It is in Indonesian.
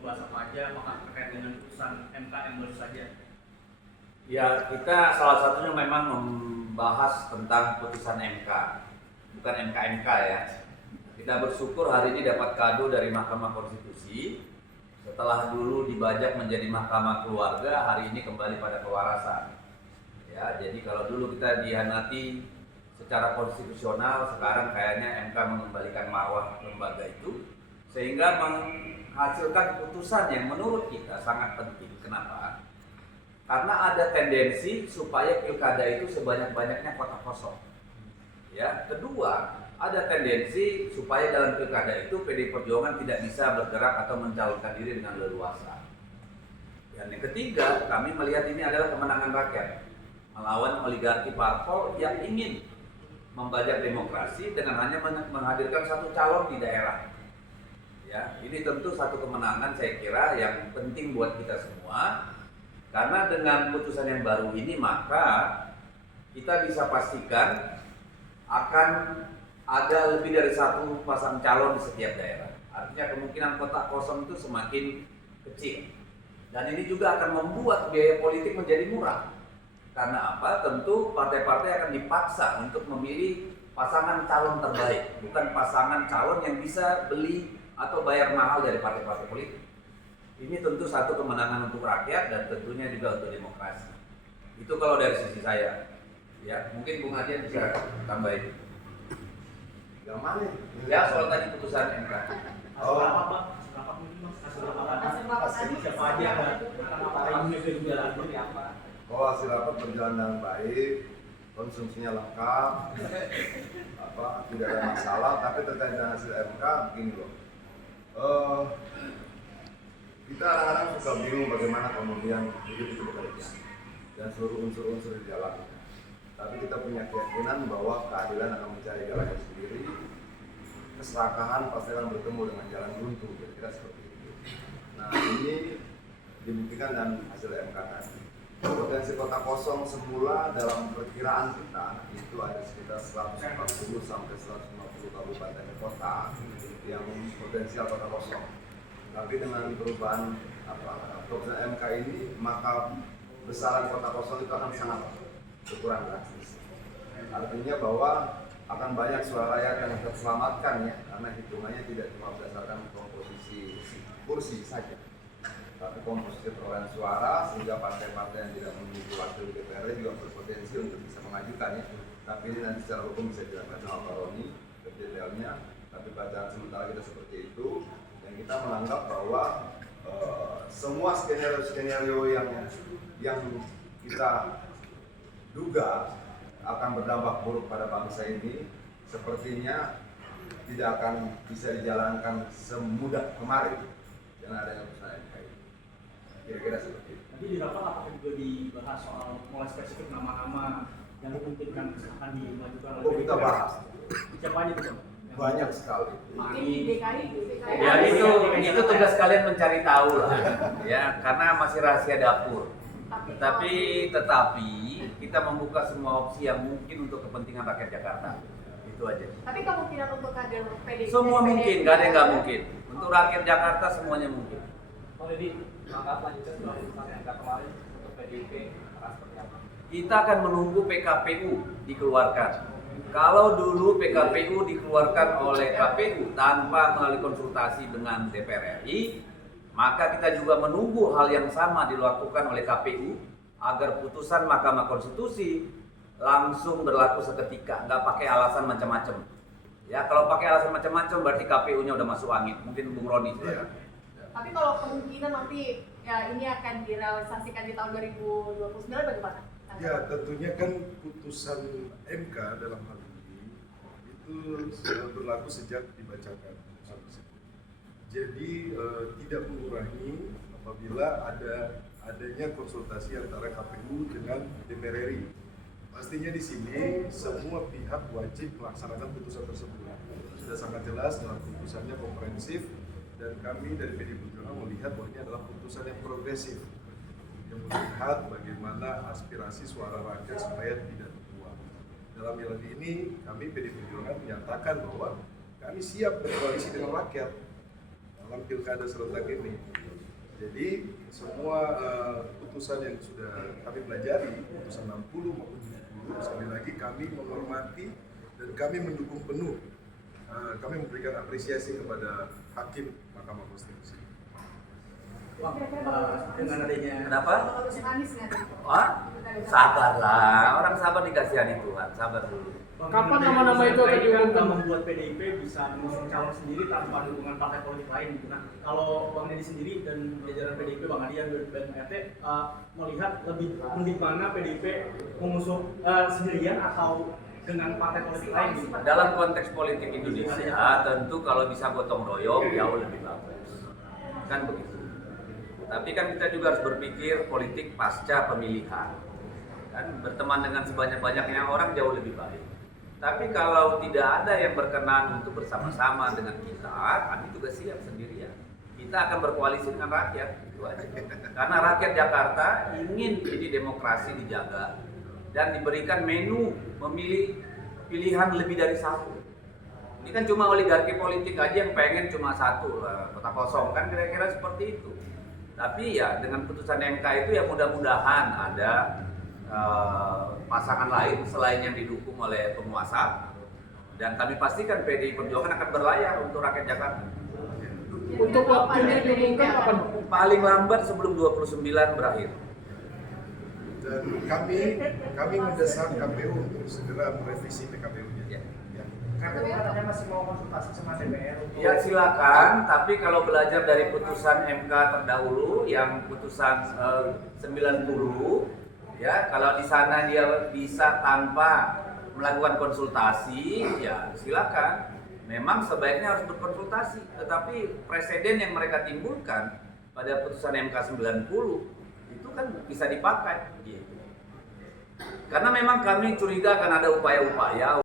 membahas apa aja, apakah terkait dengan putusan MK yang baru saja? Ya, kita salah satunya memang membahas tentang putusan MK, bukan MK-MK ya. Kita bersyukur hari ini dapat kado dari Mahkamah Konstitusi. Setelah dulu dibajak menjadi Mahkamah Keluarga, hari ini kembali pada kewarasan. Ya, jadi kalau dulu kita dihianati secara konstitusional, sekarang kayaknya MK mengembalikan marwah lembaga itu, sehingga menghasilkan putusan yang menurut kita sangat penting. Kenapa? Karena ada tendensi supaya pilkada itu sebanyak-banyaknya kota kosong. Ya, kedua, ada tendensi supaya dalam pilkada itu PDI Perjuangan tidak bisa bergerak atau mencalonkan diri dengan leluasa. Dan yang ketiga, kami melihat ini adalah kemenangan rakyat melawan oligarki parpol yang ingin membajak demokrasi dengan hanya menghadirkan satu calon di daerah. Ya, ini tentu satu kemenangan saya kira yang penting buat kita semua. Karena dengan putusan yang baru ini maka kita bisa pastikan akan ada lebih dari satu pasang calon di setiap daerah. Artinya kemungkinan kota kosong itu semakin kecil. Dan ini juga akan membuat biaya politik menjadi murah. Karena apa? Tentu partai-partai akan dipaksa untuk memilih pasangan calon terbaik, bukan pasangan calon yang bisa beli atau bayar mahal dari partai-partai politik. Ini tentu satu kemenangan untuk rakyat dan tentunya juga untuk demokrasi. Itu kalau dari sisi saya. Ya, mungkin Bung Adian bisa tambahin. Yang mana? Ya, soal tadi putusan MK. Apa Pak? Seberapa mungkin Mas? Siapa aja kan? Apakah ini juga seperti apa? Oh, hasil rapat berjalan dengan baik, konsumsinya lengkap, tidak ada masalah. Tapi terkait dengan hasil MK, begini loh. Kita kadang-kadang suka bingung bagaimana kemudian hidup itu bekerja dan seluruh unsur-unsur di dalamnya. Tapi kita punya keyakinan bahwa keadilan akan mencari jalannya sendiri. Keserakahan pasti akan bertemu dengan jalan buntu, kira-kira seperti itu. Nah, ini dibuktikan dan hasil MK tadi. Potensi kota kosong semula dalam perkiraan kita itu ada sekitar 140 sampai 150 kabupaten kota yang potensial kota kosong. Tapi dengan perubahan keputusan MK ini, maka besaran kota kosong itu akan sangat berkurang drastis. Artinya bahwa akan banyak suara rakyat yang terselamatkan ya, karena hitungannya tidak cuma berdasarkan komposisi kursi saja, tapi komposisi perolehan suara, sehingga partai-partai yang tidak memiliki wakil DPR juga berpotensi untuk bisa mengajukan ya. Tapi ini nanti secara hukum bisa dilakukan sama Pak Roni detailnya. Tapi bacaan sementara kita seperti itu. Kita menganggap bahwa semua skenario yang kita duga akan berdampak buruk pada bangsa ini sepertinya tidak akan bisa dijalankan semudah kemarin dengan adanya putusan MK ini. Kira-kira seperti itu. Nanti di rapat apakah juga dibahas soal mulai spesifik nama-nama yang dimungkinkan akan dimajukan oleh Oh, kita bahas. Siapa aja tuh? Banyak sekali. Ya itu tugas kalian mencari tahu lah, ya karena masih rahasia dapur. Tetapi kita membuka semua opsi yang mungkin untuk kepentingan rakyat Jakarta. Itu aja. Tapi kemungkinan untuk kader PDIP Semua mungkin, nggak ada yang nggak mungkin. Untuk rakyat Jakarta semuanya mungkin. Pak Deddy, langkah selanjutnya setelah putusan MK kemarin untuk PDIP akan seperti apa? Kita akan menunggu PKPU dikeluarkan. Kalau dulu PKPU dikeluarkan oleh KPU tanpa melalui konsultasi dengan DPR RI, maka kita juga menunggu hal yang sama dilakukan oleh KPU agar putusan Mahkamah Konstitusi langsung berlaku seketika, nggak pakai alasan macam-macam. Ya, kalau pakai alasan macam-macam berarti KPU-nya udah masuk angin. Mungkin Bung Roni. Tapi kalau kemungkinan nanti ya ini akan direalisasikan di tahun 2029 bagaimana? Ya, tentunya kan putusan MK dalam hal ini itu berlaku sejak dibacakan putusan tersebut. Jadi tidak mengurangi apabila adanya konsultasi antara KPU dengan DPR RI. Pastinya di sini semua pihak wajib melaksanakan putusan tersebut. Sudah sangat jelas dalam putusannya komprehensif dan kami dari PDI Perjuangan melihat bahwa ini adalah putusan yang progresif. Yang melihat bagaimana aspirasi suara rakyat supaya tidak terbuang. Dalam hal ini, kami PDI Perjuangan menyatakan bahwa kami siap berkoalisi dengan rakyat dalam pilkada serentak ini. Jadi semua putusan yang sudah kami pelajari, putusan 60 maupun 70, sekali lagi kami menghormati dan kami mendukung penuh. Kami memberikan apresiasi kepada hakim Mahkamah Konstitusi. Bang, dengan adanya Kenapa? Kalau Mas Anies nggak ada? Wah, sabarlah. Orang sabar dikasihani Tuhan. Sabar dulu. Kapan nama-nama itu akan diumumkan? Membuat PDIP bisa mengusung calon sendiri tanpa dukungan partai politik lain. Nah, kalau Bang Deddy sendiri dan jajaran PDIP, Bang Adian dan RT melihat lebih mana PDIP mengusung sendirian atau dengan partai politik lain? Gitu? Dalam konteks politik Indonesia, tentu kalau bisa gotong royong jauh lebih bagus. Kan begitu. Tapi kan kita juga harus berpikir politik pasca pemilihan. Kan berteman dengan sebanyak-banyaknya orang jauh lebih baik. Tapi kalau tidak ada yang berkenan untuk bersama-sama dengan kita, kami juga siap sendirian. Kita akan berkoalisi dengan rakyat, itu aja. Karena rakyat Jakarta ingin ini demokrasi dijaga dan diberikan menu memilih pilihan lebih dari satu. Ini kan cuma oligarki politik aja yang pengen cuma satu, kota kosong, kan kira-kira seperti itu. Tapi ya dengan putusan MK itu ya mudah-mudahan ada pasangan lain selain yang didukung oleh penguasa, dan kami pastikan PDI Perjuangan akan berlayar untuk rakyat Jakarta. Untuk waktunya diumumkan kapan? Paling lambat sebelum 29 berakhir. Dan kami mendesak KPU untuk segera merevisi PKPU-nya. Ya. Karena katanya masih mau konsultasi sama DPR. Ya silakan, tapi kalau belajar dari putusan MK terdahulu yang putusan 90, ya kalau di sana dia bisa tanpa melakukan konsultasi, ya silakan. Memang sebaiknya harus berkonsultasi, tetapi presiden yang mereka timbulkan pada putusan MK 90 itu kan bisa dipakai gitu. Karena memang kami curiga akan ada upaya-upaya